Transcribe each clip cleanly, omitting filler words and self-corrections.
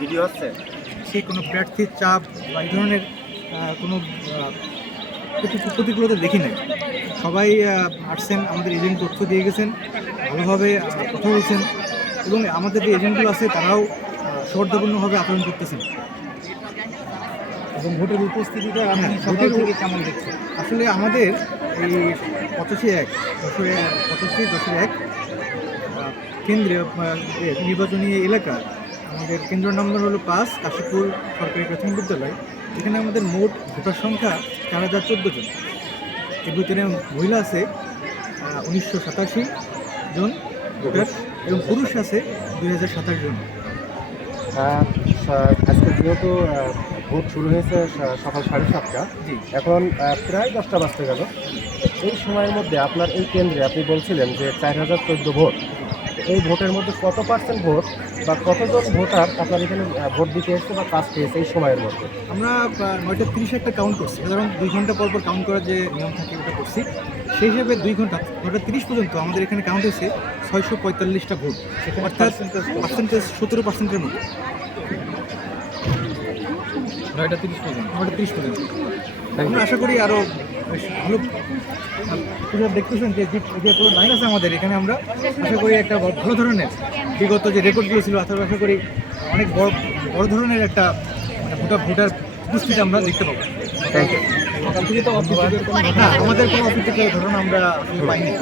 Video হচ্ছে সেই কোনো প্রার্থীর চাপ বা এই ধরনের কোনো প্রতিকূলতা দেখি নাই। সবাই আসছেন, আমাদের এজেন্ট তথ্য দিয়ে গেছেন, ভালোভাবে কথা বলছেন এবং আমাদের যে এজেন্টগুলো আছে তারাও সৌহার্দ্যপূর্ণভাবে আচরণ করতেছেন। এবং ভোটের উপস্থিতিটা ভোটের থেকে কেমন দেখছে? আসলে আমাদের এই 85-10-1 কেন্দ্রীয় নির্বাচনী এলাকা, আমাদের কেন্দ্র নম্বর হলো 5 কাশীপুর সরকারি প্রাথমিক বিদ্যালয়। এখানে আমাদের মোট ভোটার সংখ্যা 4014 জন। এর ভিতরে মহিলা আছে 1987 জন ভোটার এবং পুরুষ আছে 2027 জন। আজকে যেহেতু ভোট শুরু হয়েছে সকাল 7:30, এখন প্রায় 10টা বাজতে গেল। এই সময়ের মধ্যে আপনার এই কেন্দ্রে আপনি বলছিলেন যে 4014 ভোট, এই ভোটের মধ্যে কত পার্সেন্ট ভোট বা কতজন ভোটার আপনার এখানে ভোট দিতে এসেছে বা কাজ পেয়েছে এই সময়ের মধ্যে? আমরা 9:30 একটা কাউন্ট করছি, সাধারণত 2 ঘন্টা পর পর কাউন্ট করার যে নিয়ম থাকে ওটা করছি। সেই হিসাবে 2 ঘন্টা 9:30 পর্যন্ত আমাদের এখানে কাউন্ট হয়েছে 645টা ভোট, অর্থাৎ পার্সেন্টেজ 17%-এর মতো। 9:30 পর্যন্ত। আমরা আশা করি আরও বেশ ভালো দেখতেছেন যে লাইন আছে আমাদের এখানে। আমরা আশা করি একটা ভালো ধরনের বিগত যে রেকর্ডগুলো ছিল অথবা আশা করি অনেক বড় ধরনের একটা ভোটার উপস্থিতি আমরা দেখতে পাবো। Thank you. সকাল থেকে তো আমাদের কোনো অফিসের ধরুন আমরা পাইনি।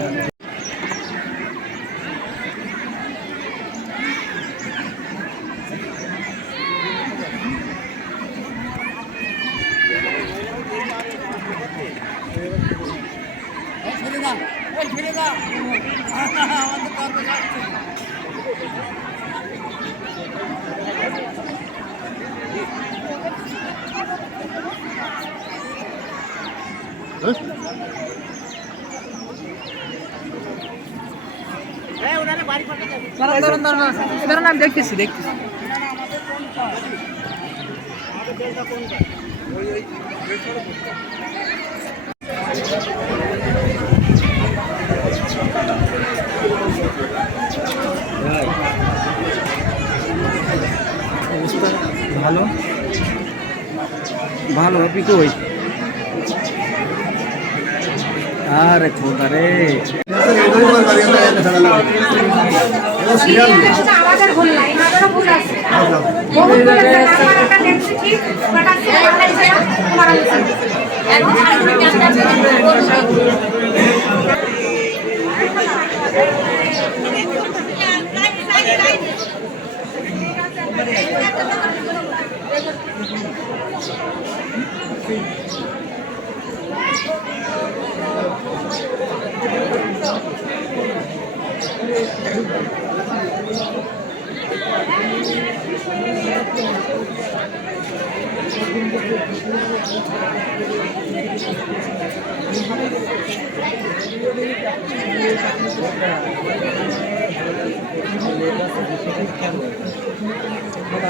আমি দেখতেছি। অবস্থা ভালো ভালো। আপনি কই? আরে খোদা রে, আমাদের ভুল নাই, আমাদেরও ভুল আছে।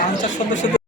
আনসার সদস্য